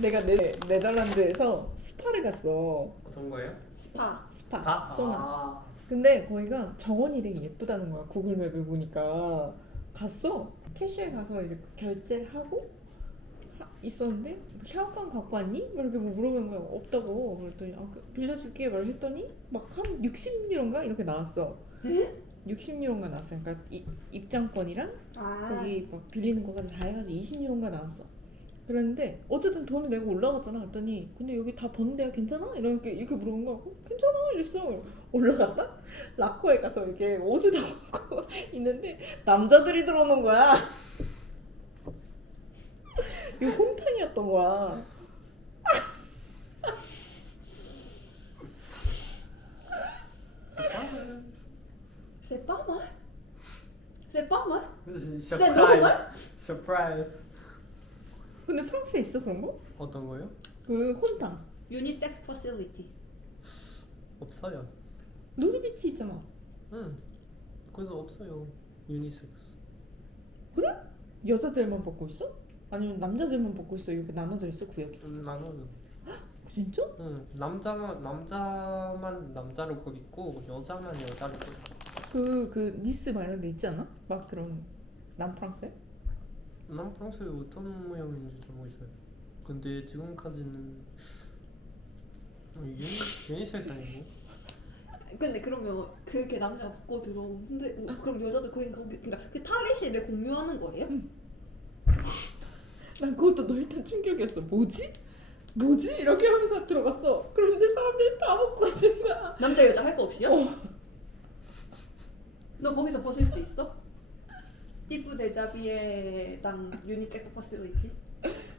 내가 네덜란드에서 스파를 갔어. 어떤 거예요? 스파 스파? 소나. 아, 근데 거기가 정원이 되게 예쁘다는 거야. 구글 맵을 보니까 갔어. 캐시에 가서 이제 결제를 하고 있었는데 샤워감 갖고 왔니? 막 이렇게 뭐 물어보는 거야. 없다고. 그랬더니 빌려줄게 막 했더니 막 한 60유로인가 이렇게 나왔어. 60유로인가 나왔어. 그러니까 입장권이랑 거기 막 빌리는 거까지 다 해가지고 20유로인가 나왔어. 그랬는데 어쨌든 돈을 내고 올라갔잖아. 그랬더니 근데 여기 다 번데야 괜찮아? 이렇게 물어본 거야. 괜찮아 이랬어. 올라갔다? 라커에 가서 이렇게 옷을 다 벗고 있는데 남자들이 들어오는 거야. 이거 홍탄이었던 거야. C'est pas mal. C'est pas mal. surprise. surprise. 근데 프랑스에 있어 그런 거? 어떤 거요? 그 혼탕. Unisex facility. 없어요. 누드비치 있잖아. 응. 그래서 없어요. 유니섹스. 그래? 여자들만 벗고 있어? 아니면 남자들만 벗고 있어? 이렇게 나눠져 있어 구역이? 나는. 진짜? 응. 남자만 남자로 입고 있고 여자만 여자로 입고 있고. 그 니스 막 이런 데 있지 않아? 막 그런 남프랑스에? 난 평소에 어떤 모양인지 잘 모르겠어요. 근데 지금까지는 유니섹스 아니고? 근데 그러면 그렇게 남자가 벗고 들어오는데 그럼 여자도 거기 그러니까 그 탈의실을 공유하는 거예요? 난 그것도 너 일단 충격이었어. 뭐지? 이렇게 하면서 들어갔어. 그런데 사람들이 다 벗고 있는 거야. 남자 여자 할 거 없이요? 너 거기서 벗을 수 있어? 띠프 데자비에 당 유니섹스 파실리티?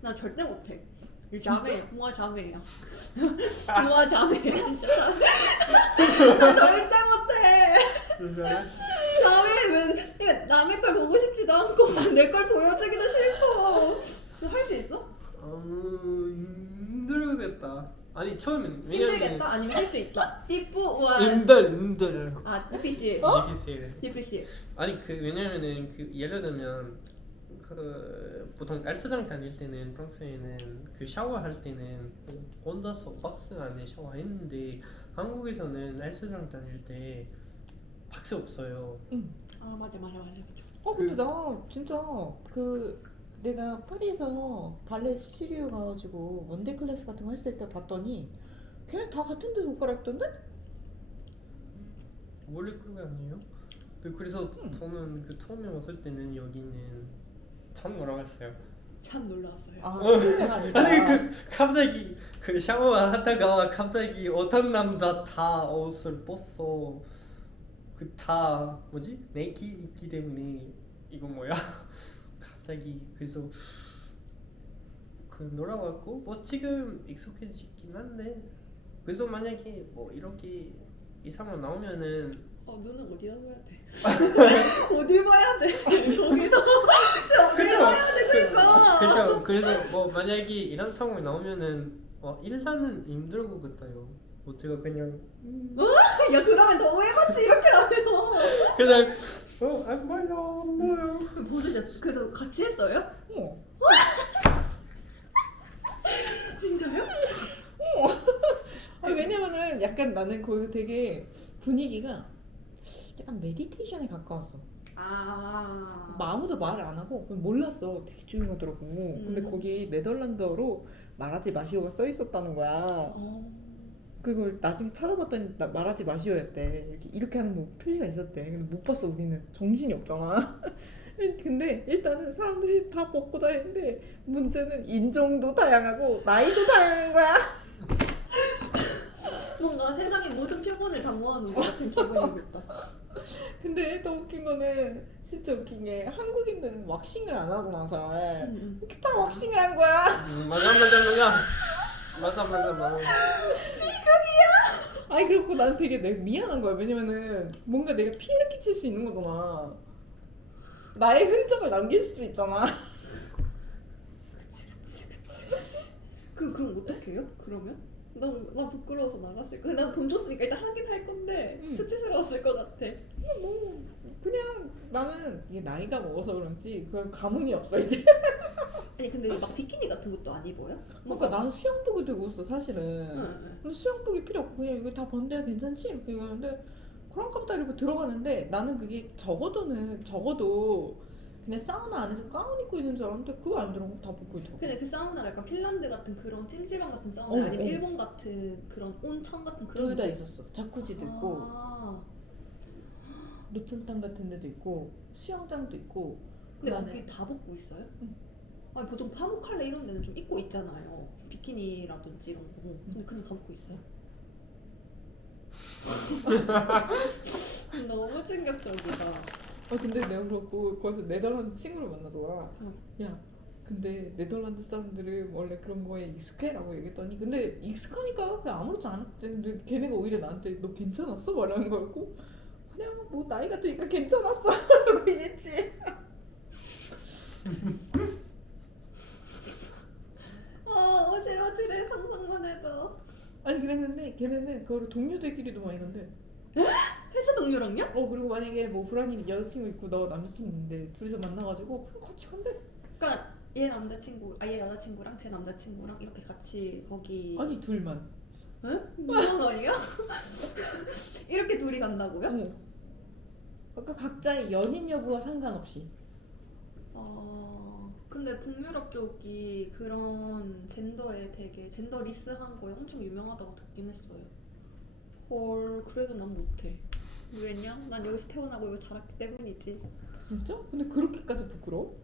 난 절대 못해. 자매, 모아 자매야. 모아 자매야 진짜. 나 절대 못해. 자매 남의 걸 보고 싶지도 않고 내 걸 보여주기도 싫고. 너 할 수 있어? 힘들겠다. 아니 처음엔 왜냐면 힘들겠다? 아니면 할 수 있다? 띠프 우와. 힘들. 아 DPC. 디피셀. DPC. 아니 왜냐면은 예를 들면 보통 헬스장 다닐 때는 프랑스에는 샤워할 때는 혼자서 박스 안에 샤워했는데 한국에서는 헬스장 다닐 때 박스 없어요. 아 맞아. 근데 나 진짜 내가 파리에서 발레 스튜디오 가가지고 원데이 클래스 같은 거 했을 때 봤더니 걔네 다 같은 데서 옷 갈아입던데? 원래 그런 거 아니에요? 그래서 저는 처음에 왔을 때는 여기는 참 놀라웠어요. 참 놀랐어요. 그게 아니다. 아니 갑자기 샤워하다가 갑자기 어떤 남자 다 옷을 벗어 다 뭐지 내기 있기 때문에 이거 뭐야 갑자기 그래서 놀아왔고 뭐 지금 익숙해지긴 한데 그래서 만약에 뭐 이렇게 이상한 나오면은 눈은 어디다 봐야 돼? 어딜 봐야 돼? 여기서 진짜 어딜 봐야 돼? 그러니까. 그렇죠. 그래서 뭐 만약에 이런 상황이 나오면은 일단은 힘들 것 같아요. 뭐 제가 그냥 야 그러면 너무 해봤지 이렇게 하면. 그냥 안 보여. 보셨어요? 그래서 같이 했어요? 진짜요? 아니, 왜냐면은 약간 나는 거기 되게 분위기가 약간 메디테이션에 가까웠어. 아무도 말을 안 하고 그냥 몰랐어. 되게 조용하더라고. 근데 거기 네덜란드어로 말하지 마시오가 써 있었다는 거야. 그걸 나중에 찾아봤더니 말하지 마시오였대. 이렇게 하는 뭐 표시가 있었대. 근데 못 봤어. 우리는 정신이 없잖아. 근데 일단은 사람들이 다 벗고 다니는데 문제는 인종도 다양하고 나이도 다양한 거야. 뭔가 세상의 모든 표본을 다 모아놓은 것 같은 기분이겠다. 근데 더 웃긴 거는 진짜 웃긴 게 한국인들은 왁싱을 안 하잖아 잘. 이렇게 다 왁싱을 한 거야. 맞아. 아니 그렇고 난 되게 내가 미안한 거야. 왜냐면은 뭔가 내가 피해를 끼칠 수 있는 거잖아. 나의 흔적을 남길 수도 있잖아. 그럼 어떻게 해요? 그러면? 나 부끄러워서 나갔을 거야. 난 돈 줬으니까 일단 하긴 할 건데 수치스러웠을 것 같아. 뭐 그냥 나는 이게 나이가 먹어서 그런지 그런 감흥이 없어 이제. 아니 근데 막 비키니 같은 것도 안 입어요? 그러니까 나는 수영복을 들고 있어 사실은. 응. 근데 수영복이 필요 없고 그냥 이거 다 번대야 괜찮지? 이렇게 얘기하는데 그런가 보다 이러고 들어가는데 나는 그게 적어도 그냥 사우나 안에서 가운 입고 있는 줄 알았는데 그거 아니더라고. 다 벗고 있더라고. 근데 그 사우나가 약간 핀란드 같은 그런 찜질방 같은 사우나 아니면 어. 일본 같은 그런 온천 같은 그런 둘 다 데? 있었어. 자쿠지도 있고 아, 노천탕 같은 데도 있고 수영장도 있고. 근데 그다음에 거기 다 벗고 있어요? 응. 아니 보통 파묵칼레 이런 데는 좀 입고 있잖아요. 비키니라든지 이런 거. 근데 그냥 다 벗고 있어요? 너무 충격적이다. 근데 내가 그렇고 거기서 네덜란드 친구를 만나서 응. 야 근데 네덜란드 사람들은 원래 그런 거에 익숙해라고 얘기했더니 근데 익숙하니까 그냥 아무렇지 않았는데 걔네가 오히려 나한테 너 괜찮았어? 말하는 거였고 그냥 뭐 나이가 드니까 괜찮았어 라고 얘기했지. 아 어질어질해 상상만 해도. 아니 그랬는데 걔네는 그거를 동료들끼리도 막 이런데 회사 동료랑요? 그리고 만약에 뭐 브라니 여자친구 있고 너 남자친구 있는데 둘이서 만나가지고 그럼 같이 간대. 그러니까 얘 남자친구, 얘 여자친구랑 제 남자친구랑 이렇게 같이 거기. 아니 둘만. 응? 무슨 말이야? 이렇게 둘이 간다고요? 그러니까 각자의 연인 여부와 상관없이. 근데 북유럽 쪽이 그런 젠더에 되게 젠더리스한 거에 엄청 유명하다고 듣긴 했어요. 헐, 그래도 난 못해. 왜냐? 난 여기서 태어나고 여기 자랐기 때문이지. 진짜? 근데 그렇게까지 부끄러워?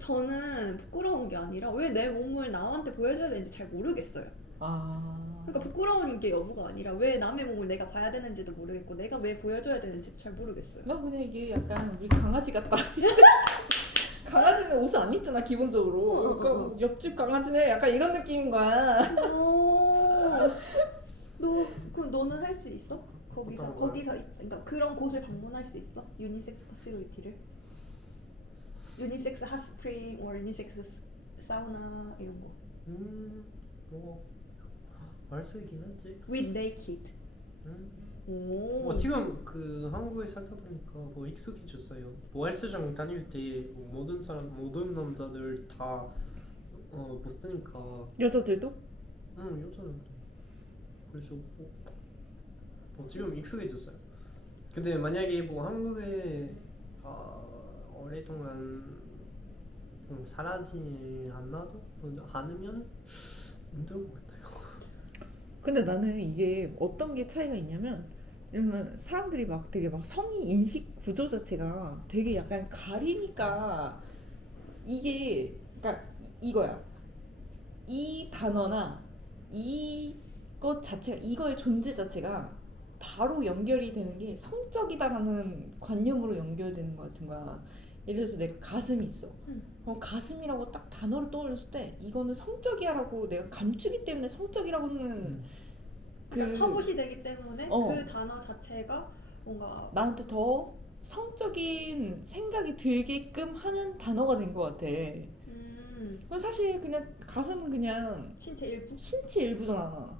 저는 부끄러운 게 아니라 왜 내 몸을 남한테 보여줘야 되는지 잘 모르겠어요. 그러니까 부끄러운 게 여부가 아니라 왜 남의 몸을 내가 봐야 되는지도 모르겠고 내가 왜 보여줘야 되는지도 잘 모르겠어요. 난 그냥 이게 약간 우리 강아지 같다. 강아지는 옷을 안 입잖아 기본적으로. 그러니까 옆집 강아지네 약간 이런 느낌인 거야. 그럼 너는 할 수 있어? 어떤 거요? 그러니까 그런 곳을 방문할 수 있어? 유니섹스 파실리티를? 유니섹스 핫스프링, 유니섹스 사우나 이런 거. 뭐 알 수 있긴 하지. With naked. 오. 지금 그 한국에 살다 보니까 뭐 익숙해졌어요. 뭐 헬스장 다닐 때뭐 모든 남자들 다 벗으니까. 여자들도? 여자는 그래서 뭐 지금 익숙해졌어요. 근데 만약에 뭐 한국에 오랫동안 살아지 않으면 힘들 것 같아요. 근데 나는 이게 어떤 게 차이가 있냐면 이런 사람들이 막 되게 막 성의 인식 구조 자체가 되게 약간 가리니까 이게 그러니까 이거야. 이 단어나 이것 자체가 이거의 존재 자체가 바로 연결이 되는 게 성적이다라는 관념으로 연결되는 것 같은 거야. 예를 들어서 내가 가슴이 있어. 가슴이라고 딱 단어를 떠올렸을 때 이거는 성적이야라고 내가 감추기 때문에 성적이라고는 그러니까 타봇이 되기 때문에 어. 그 단어 자체가 뭔가 나한테 더 성적인 생각이 들게끔 하는 단어가 된 것 같아. 그럼 사실 그냥 가슴은 그냥 신체 일부? 신체 일부잖아.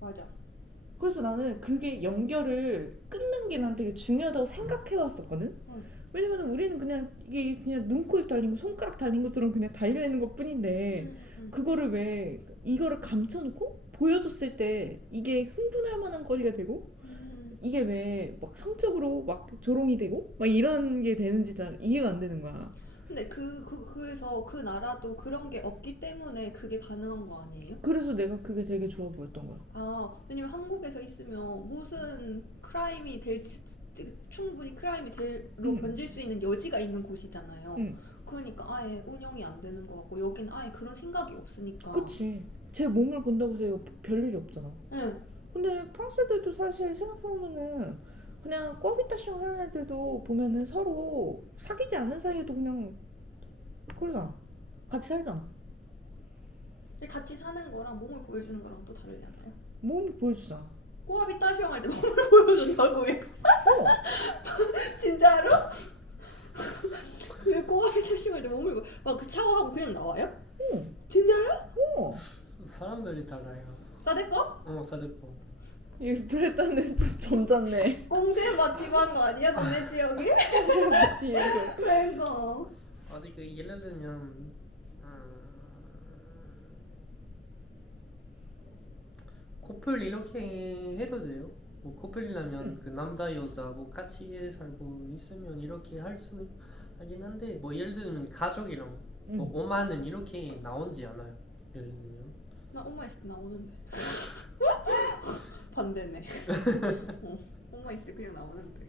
맞아. 그래서 나는 그게 연결을 끊는 게 난 되게 중요하다고 생각해 왔었거든. 왜냐면 우리는 그냥 이게 그냥 눈, 코, 입 달린 거, 손가락 달린 것처럼 그냥 달려 있는 것 뿐인데 그거를 왜 이거를 감춰놓고 보여줬을 때 이게 흥분할 만한 거리가 되고 이게 왜 막 성적으로 막 조롱이 되고 막 이런 게 되는지 잘 이해가 안 되는 거야. 근데 그래서 그 나라도 그런 게 없기 때문에 그게 가능한 거 아니에요? 그래서 내가 그게 되게 좋아 보였던 거야. 왜냐면 한국에서 있으면 무슨 크라임이 충분히 크라임이 될로 번질 수 있는 여지가 있는 곳이잖아요. 그러니까 아예 운영이 안 되는 거 같고 여긴 아예 그런 생각이 없으니까. 그치. 제 몸을 본다고 해서 별일이 없잖아. 응. 근데 프랑스 애들도 사실 생각해보면은 그냥 꿔비따숑 하는 애들도 보면은 서로 사귀지 않은 사이에도 그냥 그러잖아. 같이 살잖아. 근데 같이 사는 거랑 몸을 보여주는 거랑 또 다르잖아요. 몸을 보여주잖아. 꼬아비 따시형 할 때 몸을 보여준다고요? 진짜로? 왜 꼬아비 따시형 할 때 몸을 막 샤워하고 그냥 나와요? 응. 진짜요? 어. 사람들이 달라요. 싸대법? 사대포. 이 브레타는 좀 점잖네. 꽁대 마티브 한거 아니야? 너네 지역이? 뒤에서. 그러니까 어디 그 예를 들면 커플 이렇게 해도 돼요. 뭐 커플이라면 그 남자 여자 뭐 같이 살고 있으면 이렇게 할 수 하긴 한데 뭐 예를 들면 가족이랑 뭐 오마는 이렇게 나오지 않아요. 예를 들면 나 엄마 있을 때 나오는데. 반대네. 엄마 있을 때 그냥 나오는데.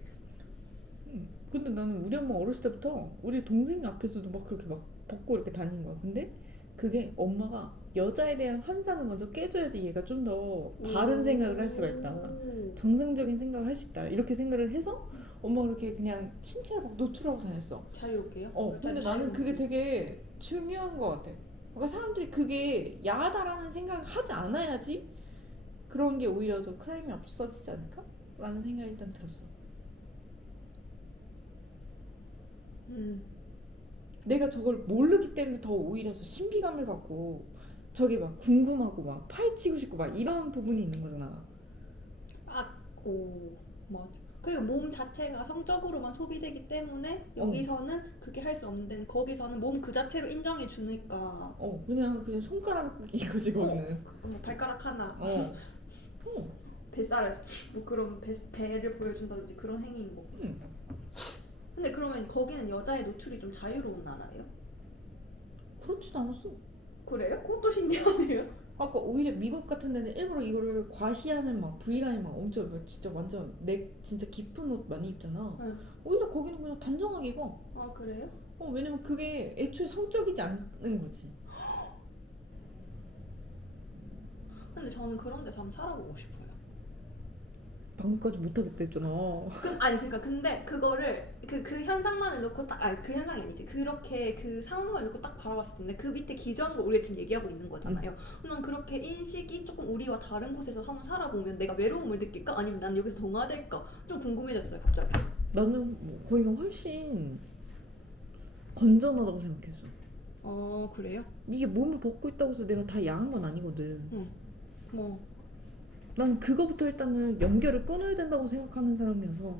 근데 나는 우리 엄마 어렸을 때부터 우리 동생 앞에서도 막 그렇게 막 벗고 이렇게 다닌 거야. 근데 그게 엄마가 여자에 대한 환상을 먼저 깨줘야지 얘가 좀 더 바른 생각을 할 수가 있다. 정상적인 생각을 할 수 있다. 이렇게 생각을 해서 엄마가 그렇게 그냥 신체를 막 노출하고 다녔어. 자유롭게요? 근데 나는 그게 되게 중요한 것 같아. 그러니까 사람들이 그게 야하다라는 생각을 하지 않아야지 그런 게 오히려 더 크라임이 없어지지 않을까? 라는 생각이 일단 들었어. 내가 저걸 모르기 때문에 더 오히려 더 신비감을 갖고 저게 막 궁금하고 막 파헤치고 싶고 막 이런 부분이 있는 거잖아. 오, 맞아. 그리고 몸 자체가 성적으로만 소비되기 때문에 여기서는 그게 할 수 없는데 거기서는 몸 그 자체로 인정해 주니까. 그냥 손가락 이거지 거기는. 뭐 발가락 하나, 어. 뱃살, 뭐 그런 배를 보여준다든지 그런 행위인 거고. 근데 그러면 거기는 여자의 노출이 좀 자유로운 나라예요? 그렇지도 않았어. 그래요? 그것도 신기하네요. 아까 오히려 미국 같은 데는 일부러 이거를 과시하는 막 V라인 막 엄청 막 진짜 완전 진짜 깊은 옷 많이 입잖아. 네. 오히려 거기는 그냥 단정하게 입어. 아 그래요? 왜냐면 그게 애초에 성적이지 않는 거지. 근데 저는 그런 데서 한번 살아보고 싶어요. 방금까지 못하겠다 했잖아. 그러니까 근데 그거를 그 현상만을 놓고 그 현상이 아니지. 그렇게 그 상황만 놓고 딱 바라봤을 텐데 그 밑에 기저한 걸 우리가 지금 얘기하고 있는 거잖아요. 난 그렇게 인식이 조금 우리와 다른 곳에서 한번 살아보면 내가 외로움을 느낄까? 아니면 난 여기서 동화될까? 좀 궁금해졌어요 갑자기. 나는 뭐 거기가 훨씬 건전하다고 생각했어. 그래요? 이게 몸을 벗고 있다고 해서 내가 다 야한 건 아니거든. 뭐 난 그거부터 일단은 연결을 끊어야 된다고 생각하는 사람이어서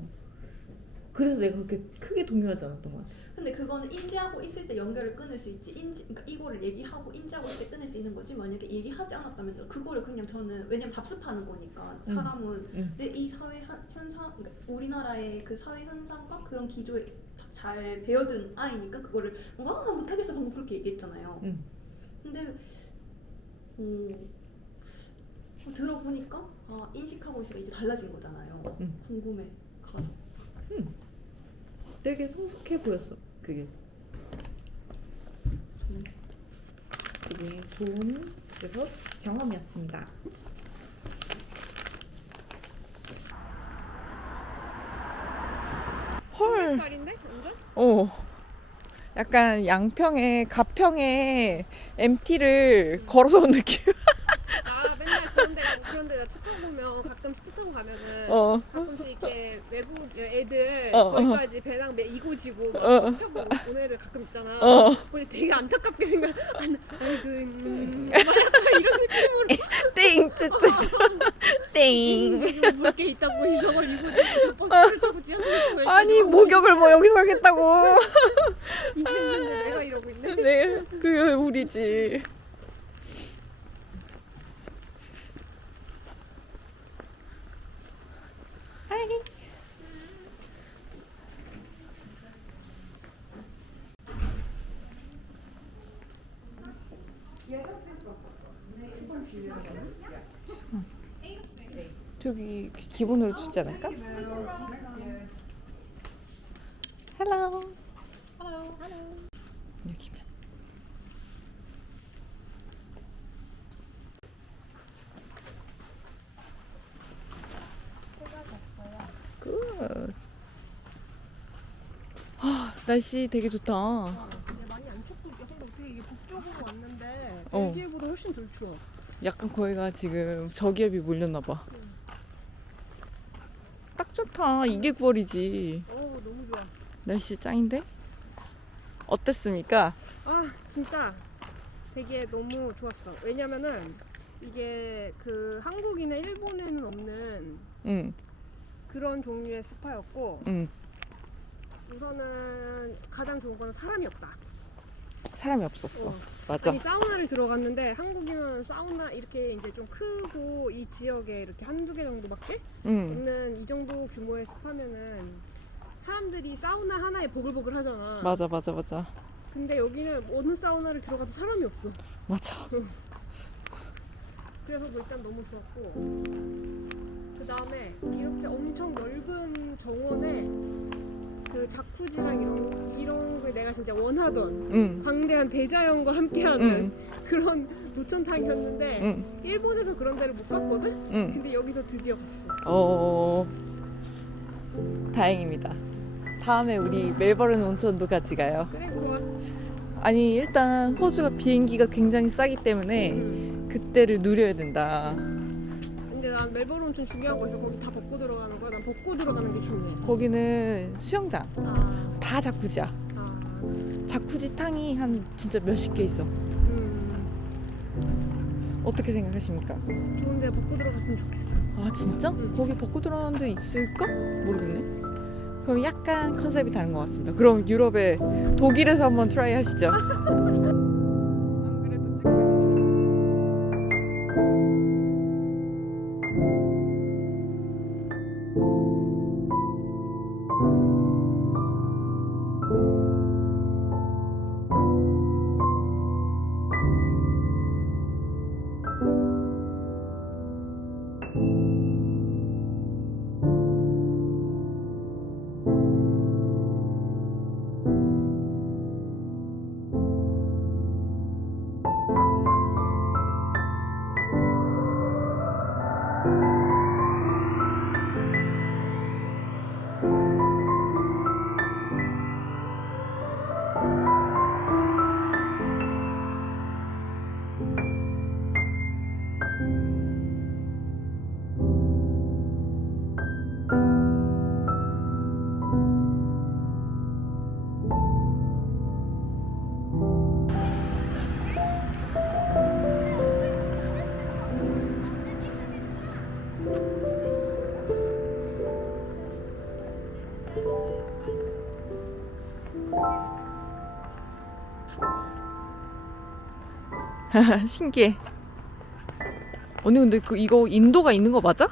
그래서 내가 그렇게 크게 동요하지 않았던 것 같아. 근데 그거는 인지하고 있을 때 연결을 끊을 수 있지. 그러니까 이거를 얘기하고 인지하고 있을 때 끊을 수 있는 거지. 만약에 얘기하지 않았다면 그거를 그냥 저는 왜냐면 답습하는 거니까 사람은 내 이 사회 현상, 그러니까 우리나라의 그 사회 현상과 그런 기조에 잘 배어든 아이니까 그거를 뭔가 나 못하겠어 방금 그렇게 얘기했잖아요. 근데 들어보니까 인식하고 있으니까 이제 달라진 거잖아요. 궁금해 가서. 되게 성숙해 보였어. 그게 좋은 그래서 경험이었습니다. 헐. 살인데 완전? 약간 양평에 가평에 MT를 걸어서 온 느낌. 맨날 그런 데나 차 타고 보면 가끔 차 타고 가면은 가끔씩 이렇게 외국 애들 거기까지 배낭 이고 지고 차 타고 오는 애들 가끔 있잖아. 근데 되게 안타깝게 생각. 약간 이런 느낌으로 띵 쯔쯔 띵. 물게 있다고 저걸 이고 지고 저 버스를 타고 지하철을 타고 아니 목욕을 뭐 여기서 하겠다고. 이게 있는데 내가 이러고 있네. 네, 그게 우리지. 저기 기본으로 주지 않을까? 헬로. 여기면. 굿. 날씨 되게 좋다. 근데 많이 안 춥고 근데 어떻게 이게 북쪽으로 왔는데 어. LG보다 훨씬 덜 추워. 약간 거기가 지금 저기압이 몰렸나봐. 딱 좋다. 이게 9월이지. 너무 좋아. 날씨 짱인데? 어땠습니까? 진짜 되게 너무 좋았어. 왜냐면은 이게 그 한국이나 일본에는 없는 응, 그런 종류의 스파였고 응. 우선은 가장 좋은 건 사람이 없다. 사람이 없었어. 어. 맞아. 아니 사우나를 들어갔는데 한국이면 사우나 이렇게 이제 좀 크고 이 지역에 이렇게 한두 개 정도밖에 응. 없는 이 정도 규모의 습하면은 사람들이 사우나 하나에 보글보글 하잖아. 맞아. 근데 여기는 어느 사우나를 들어가도 사람이 없어. 맞아. 그래서 뭐 일단 너무 좋았고 그 다음에 이렇게 엄청 넓은 정원에 그 자쿠지랑 이런 걸 내가 진짜 원하던 응. 광대한 대자연과 함께하는 응. 그런 노천탕이었는데 응. 일본에서 그런 데를 못 갔거든? 응. 근데 여기서 드디어 갔어. 다행입니다. 다음에 우리 멜버른 온천도 같이 가요. 그래 좋아. 아니 일단 호주가 비행기가 굉장히 싸기 때문에 응. 그때를 누려야 된다. 근데 난 멜버른 온천 중요한 거 있어. 거기 다 벗고 들어가는 거야. 난 벗고 들어가는 게 중요해. 거기는 수영장 아, 다 자쿠지야. 아, 자쿠지 탕이 한 진짜 몇십 개 있어. 어떻게 생각하십니까? 좋은데 벗고 들어갔으면 좋겠어. 아 진짜? 응. 거기 벗고 들어가는 데 있을까? 모르겠네. 그럼 약간 컨셉이 다른 것 같습니다. 그럼 유럽의 독일에서 한번 트라이 하시죠. 안 그래도 찍고 있었어. 신기해. 언니 근데 이거 인도가 있는 거 맞아?